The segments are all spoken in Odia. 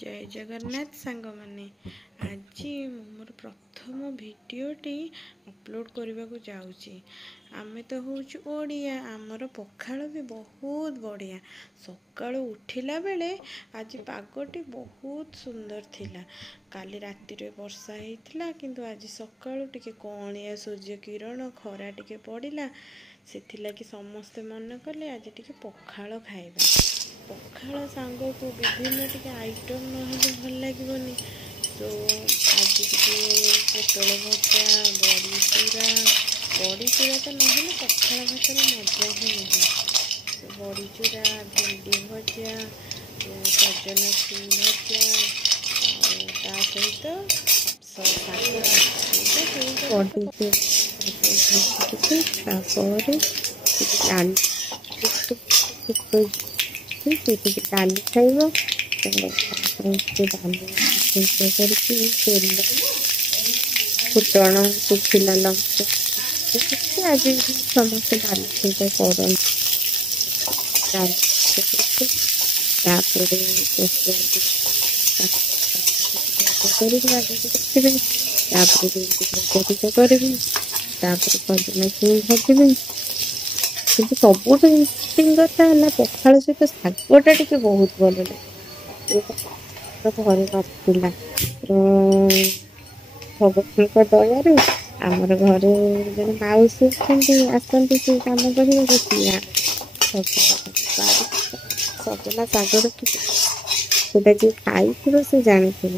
जय जगन्नाथ सांग माने आज मोर प्रथम भिडियोटी अपलोड करने को जाऊँगी। आमे तो हूँ ओडिया, आमर पखाल भी बहुत बढ़िया। सकाळु उठिला बेले आज पागटी बहुत सुंदर थिला। काली राति रे वर्षा होइतिला किंतु आज सकाळु टिके कणिया सूर्य किरण खरा टिके पड़िला, सेथिलागि समस्ते मन कले आज टिके पखाल खाइबा। पखाल सांग को विभिन्न टिके आइटम नहेले भल लागिबनी। तो आज टिके पोटल भजा, बड़ी चूरा तो नहेले पखाल भातर मजा ही नहीं। तो बड़ी चूरा, भेंडी भजा, सजना छुई भजा ता सहित डाली खाइब फुटण सुखिला लंका आज समस्त डाली सहित सजना छुई भाजी। कि सबुठ इंटरेस्टिंग कथा है पखाल सहित शागटा टे बहुत भल लगे। घरे करथिला भगवान दयारू आमर घरे जन माउसी आसती से कम कर सजना शागर से जी खाई से जानी से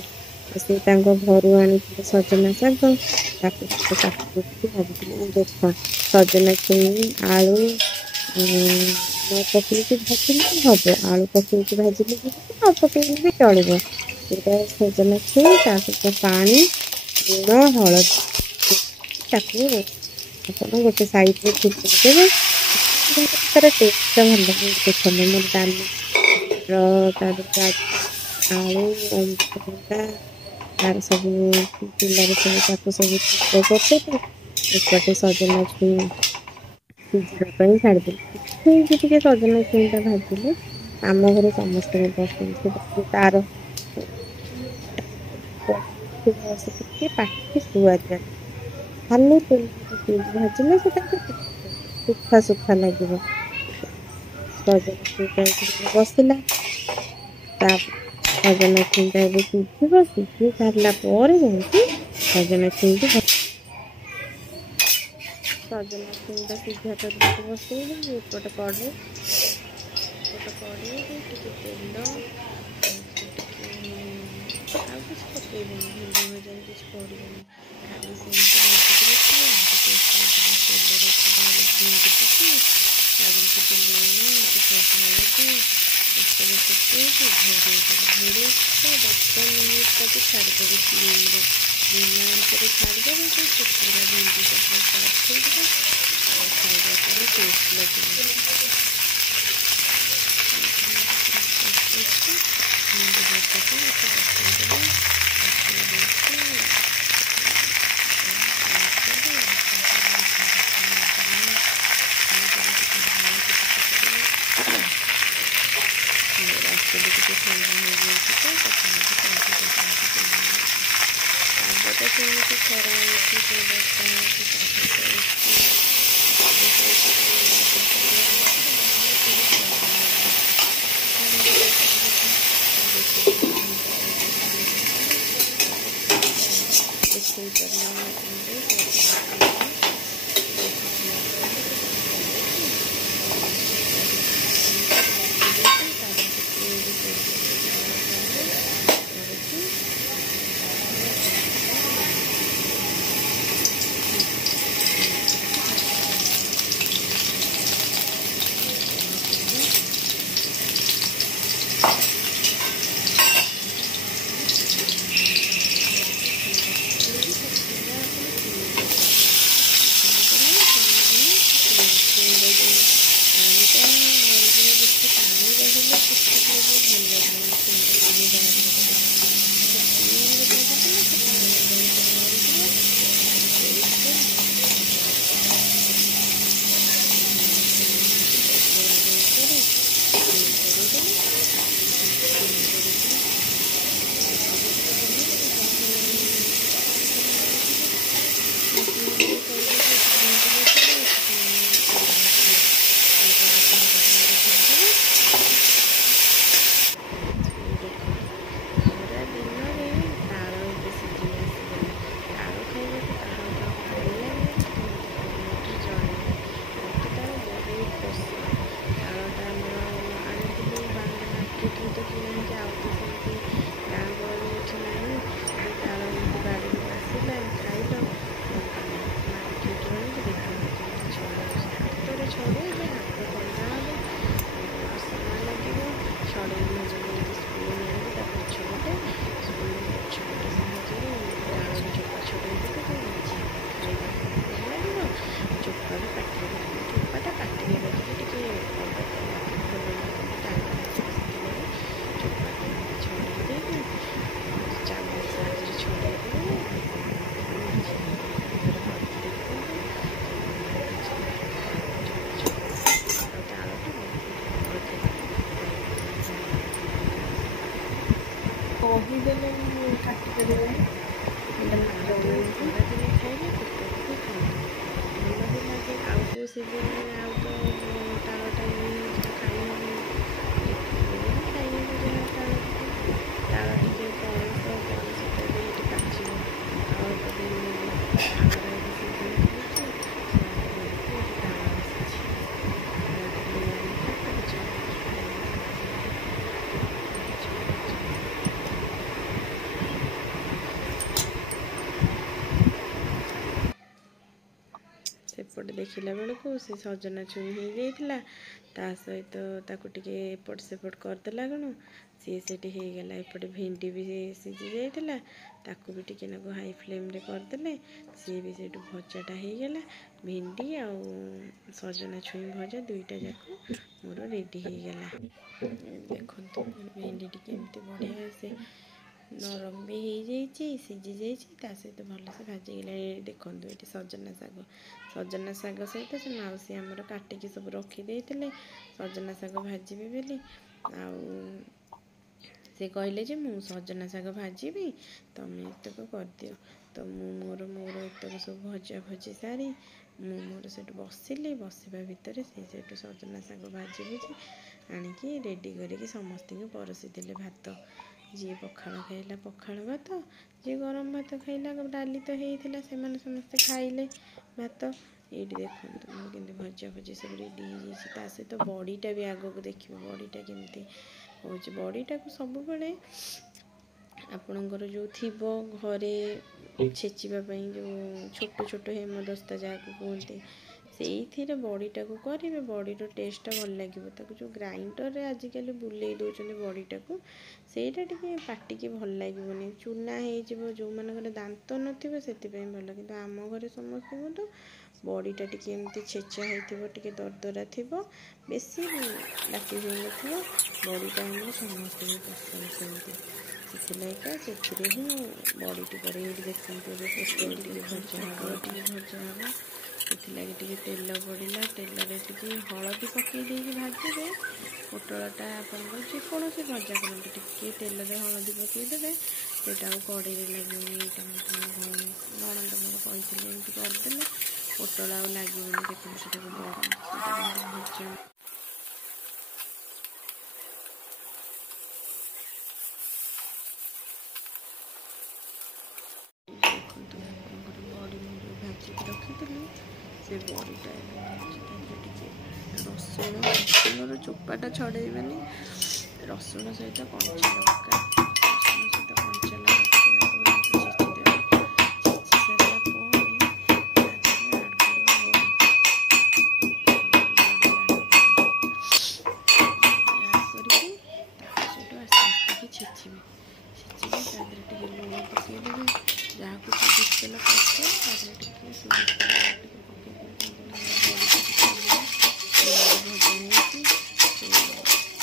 घर आनी सजना शाग देख सजना छुई आलू न पकड़ भाजिले हम आलू पकड़ भाजिले न पकड़ भी चलो। सजना छुई पानी लुण हलदी गोटे साइड में देवे तार टेस्ट भल लगे। देखने मोर डाली आलू अमृतभंडा तार सब पिलार सब सब करते एपटे सजना छुई सिझापी छाड़देली टे सजना छुईटा भाजिले आम घर समस्त पसंद तार पाटी सुआद खाली तेल भाजिले सुखा सुखा लगे। सजना छुईटा बसला सजना छुईटा सिझ सिझी सारा सजना छुई सजना छुईटा सिझा कर बसैली। एपटे कड़े तेल आउ किसी पकईबी भेंडी भजा किसी पड़ेनि खाली सेमती भेंडी पकी घोड़े 10 मिनट तक छाड़देवी सिम्रे बिना आंचरे छाड़देवी तो पूरा भेंडी का साफ हो खाଇବା पर टेस्ट लगे। କହିଦେଲେ ମୁଁ କାଟି ପାରିବିନି। ଖରାଦିନେ ଖାଇଲେ ପେଟକୁ ଥଣ୍ଡା ଭଲ ବି ଲାଗେ। ଆଉ କେଉଁ ସିଜନରେ ଆଉ ତ ତାଳଟା ଖାଇ ହେବନି, ଖାଇବାକୁ ଯାହା ତାଳ ଟିକେ ପଣସଟା ବି ଏଠି ପାଚିବ। ଆଉ ଅଳ୍ପ ଦିନ ଆମର ଏଠି ସିଜନ ଚାଲିଛି, ତାଳ ଆସିଛି। ସେପଟେ ଦେଖିଲା ବେଳକୁ ସେ ସଜନା ଛୁଇଁ ହେଇଯାଇଥିଲା, ତା ସହିତ ତାକୁ ଟିକେ ଏପଟ ସେପଟ କରିଦେଲା କଣ ସିଏ ସେଠି ହେଇଗଲା। ଏପଟେ ଭେଣ୍ଡି ବି ସିଝି ଯାଇଥିଲା, ତାକୁ ବି ଟିକେ ନାକୁ ହାଇ ଫ୍ଲେମ୍ରେ କରିଦେଲେ ସିଏ ବି ସେଇଠୁ ଭଜାଟା ହେଇଗଲା। ଭେଣ୍ଡି ଆଉ ସଜନା ଛୁଇଁ ଭଜା ଦୁଇଟା ଯାକ ମୋର ରେଡ଼ି ହେଇଗଲା। ଦେଖନ୍ତୁ ଭେଣ୍ଡି ଟିକେ ଏମିତି ବଢ଼ିଆ ସେ ନରମ ବି ହେଇଯାଇଛି, ସିଝି ଯାଇଛି, ତା ସହିତ ଭଲସେ ଭାଜିଗଲାଣି। ଦେଖନ୍ତୁ ଏଠି ସଜନା ଶାଗ ସହିତ ସେ ମାଉସୀ ଆମର କାଟିକି ସବୁ ରଖିଦେଇଥିଲେ ସଜନା ଶାଗ ଭାଜିବି ବୋଲି। ଆଉ ସେ କହିଲେ ଯେ ମୁଁ ସଜନା ଶାଗ ଭାଜିବି, ତମେ ଏତକ କରିଦିଅ। ତ ମୁଁ ମୋର ଏତକ ସବୁ ଭଜି ସାରି ମୁଁ ମୋର ସେଠୁ ବସିଲି। ବସିବା ଭିତରେ ସେ ସେଠୁ ସଜନା ଶାଗ ଭାଜି ଆଣିକି ରେଡ଼ି କରିକି ସମସ୍ତଙ୍କୁ ପରସି ଦେଲେ ଭାତ। ଯିଏ ପଖାଳ ଖାଇଲା ପଖାଳ ଭାତ, ଯିଏ ଗରମ ଭାତ ଖାଇଲା, ଡାଲି ତ ହେଇଥିଲା, ସେମାନେ ସମସ୍ତେ ଖାଇଲେ ଭାତ। ଏଇଠି ଦେଖନ୍ତୁ ମୁଁ କେମିତି ଭଜି ସବୁ ରେଡ଼ି ହେଇଯାଇଛି। ତା ସହିତ ବଡ଼ିଟା ବି ଆଗକୁ ଦେଖିବ, ବଡ଼ିଟା କେମିତି ହେଉଛି। ବଡ଼ିଟାକୁ ସବୁବେଳେ ଆପଣଙ୍କର ଯେଉଁ ଥିବ ଘରେ ଛେଚିବା ପାଇଁ, ଯେଉଁ ଛୋଟ ଛୋଟ ହେମଦସ୍ତା ଯାହାକୁ କୁହନ୍ତି, ସେଇଥିରେ ବଡ଼ିଟାକୁ କରିବେ, ବଡ଼ିର ଟେଷ୍ଟଟା ଭଲ ଲାଗିବ। ତାକୁ ଯେଉଁ ଗ୍ରାଇଣ୍ଡରରେ ଆଜିକାଲି ବୁଲେଇ ଦେଉଛନ୍ତି ବଡ଼ିଟାକୁ, ସେଇଟା ଟିକେ ପାଟିକି ଭଲ ଲାଗିବନି, ଚୁନା ହେଇଯିବ। ଯେଉଁମାନଙ୍କର ଦାନ୍ତ ନଥିବ ସେଥିପାଇଁ ଭଲ, କିନ୍ତୁ ଆମ ଘରେ ସମସ୍ତଙ୍କୁ ତ ବଡ଼ିଟା ଟିକେ ଏମିତି ଛେଚା ହେଇଥିବ, ଟିକେ ଦରଦରା ଥିବ, ବେଶୀ ବାଟି ହୋଇନଥିବ। ବଡ଼ିଟା ଆମର ସମସ୍ତଙ୍କୁ ପସନ୍ଦ ସେମିତି। ସେଥିଲାଗି ସେଥିରେ ହିଁ ବଡ଼ିଟି କରେ। ଏଇଠି ଦେଖନ୍ତୁ ଏବେ ପୋଟଳ ଟିକେ ଭଜା ହେବ, ସେଥିଲାଗି ଟିକେ ତେଲ ପଡ଼ିଲା। ତେଲରେ ଟିକେ ହଳଦୀ ପକାଇ ଦେଇକି ଭାଜିବେ ପୋଟଳଟା। ଆପଣଙ୍କର ଯେକୌଣସି ଭଜା କରନ୍ତୁ, ଟିକେ ତେଲରେ ହଳଦୀ ପକାଇଦେବେ, ସେଇଟା ଆଉ କଡ଼େଇରେ ଲାଗିବନି। ଏଇଟା ମୋତେ ମୋ ଭଉଣୀ ନଣନ୍ଦ ମୋର କହିଥିଲେ, ଏମିତି କରିଦେଲେ ପୋଟଳ ଆଉ ଲାଗିବନି। ଦେଖନ୍ତୁ ସେଟାକୁ ଭଜା ଭାଜିକି ରଖିଥିଲି, ସେ ବଡ଼ିଟା ଏବେ ଟିକେ ରସୁଣର ଚୋପାଟା ଛଡ଼େଇବେନି, ରସୁଣ ସହିତ କଞ୍ଚା ଲଙ୍କା ଟିକେ ଆଗ ଛେଚିଦେବେ। ଛେଚି ସାରିଲା ପରେ ତା ଦେହରେ ଆଡ଼୍ କରିବେ ବଡ଼ି ଆଡ଼୍ କରିକି ତାକୁ ସେଇଠୁ ଆସ୍ତେ ଆସ୍ତେ ଛେଚିବେ। ତା ଦେହରେ ଟିକେ ଲୁଣ ପକାଇଦେବେ, ଯାହାକୁ ସୋରିଷ ତେଲ ପସନ୍ଦ ତା ଦେହରେ ଟିକେ ସୋରିଷ ତେଲ ଟିକେ ପକାଇଦେବେ। ଭଜା ହେଇକି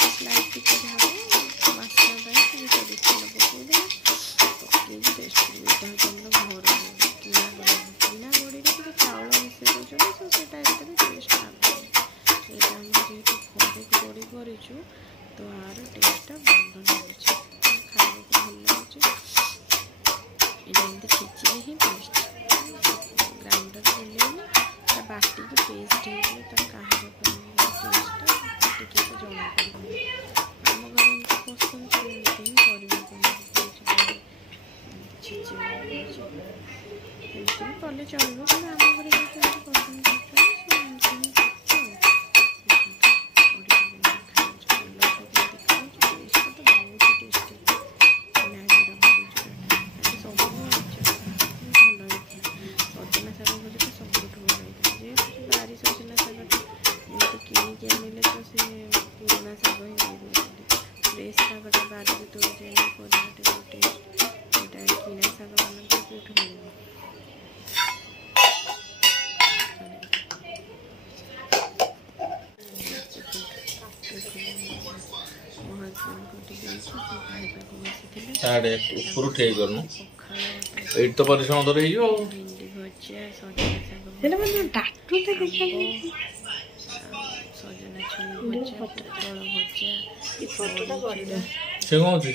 ସ୍ଲାଇଟ୍ ଟିକେ ହେବ ବାସ୍ନା ପାଇଁ ଟିକେ ସୋରିଷ ତେଲ ପକାଇଦେବେ। ପକାଇକି ଟେଷ୍ଟ କରିବେ। ଏଇଟା ହେଉଛି ଆମର ଘର କିଣା ବଡ଼ିରେ ଟିକେ ଚାଉଳ ମିଶାଇ ଦେଉଛନ୍ତି, ତ ସେଇଟା ଏତେ ବି ଟେଷ୍ଟ ଲାଗୁନି। ଏଇଟା ଆମର ଯେହେତୁ ଘରେ ବଡ଼ି କରିଛୁ, ତ ଆର ଟେଷ୍ଟଟା ଭଲ ଲାଗୁଛି, ଖାଇବାକୁ ଭଲ ଲାଗୁଛି। ଏଇଟା ଏମିତି ଛେଚିଲେ ହିଁ ଟେଷ୍ଟ। ଗ୍ରାଇଣ୍ଡର ବୁଲେଇଲେ ତା ବାଟିକି ପେଷ୍ଟ ହେଇଯିବ, ତା କାହାର ଟେଷ୍ଟଟା ଟିକେ ତ ଜଣାପଡ଼ିବନି। ଆମ ଘରେ ଏମିତି ପସନ୍ଦ, ଏମିତି ହିଁ କରିବାକୁ ଛେଚିବା ଏମିତି ବି କଲେ ଚଳିବ, କିନ୍ତୁ ଆମ ଘରେ ଯେହେତୁ ଏମିତି ପସନ୍ଦ କରୁଛନ୍ତି, ସେ ଏମିତି ହିଁ କରୁଛୁ। ଟେଷ୍ଟଟା ତ ବହୁତ ଟେଷ୍ଟି ଲାଗିବ। ବଡ଼ି ଚୁରାଟା ସବୁ ଭଲ ହେଇଥିଲା। ସଜନା ଶାଗ ଭଜା ତ ସବୁଠୁ ଭଲ ହେଇଥିଲା। ଯେହେତୁ ସେ ବାରି ସଜନା ଶାଗଟା ଏମିତି କିଣିକି ଆଣିଲେ ତ ସେ ପୁରୁଣା ଶାଗ ହିଁ ଦେଇଦେଉଛନ୍ତି। ଫ୍ରେଶ୍ ଶାଗଟା ବାରିରେ ତୋଳିକି ଆଣିକି କରିବାଟା ଯେଉଁ ଟେଷ୍ଟ, ସେଇଟା କିଣା ଶାଗ ମାନଙ୍କର କେଉଁଠୁ ମିଳିବ। ମୋ ହଜବେଣ୍ଡଙ୍କୁ ଦେଇକି ସେ ଖାଇବାକୁ ବସିଥିଲେ। ଉପରୁ ଠିକ କରୁନୁ, ଏଇଠି ତ ପରିଶ୍ରମ ଧର ହେଇଯିବ ଆଉ। ଭେଣ୍ଡି ଭଜା, ସଜନା ଶାଗ ସଜନା ଛୁଇଁ ଭଜା, ପୋଟଳ ଭଜା, ବଡ଼ି ଚୁରା। ସେ କଣ ଅଛି?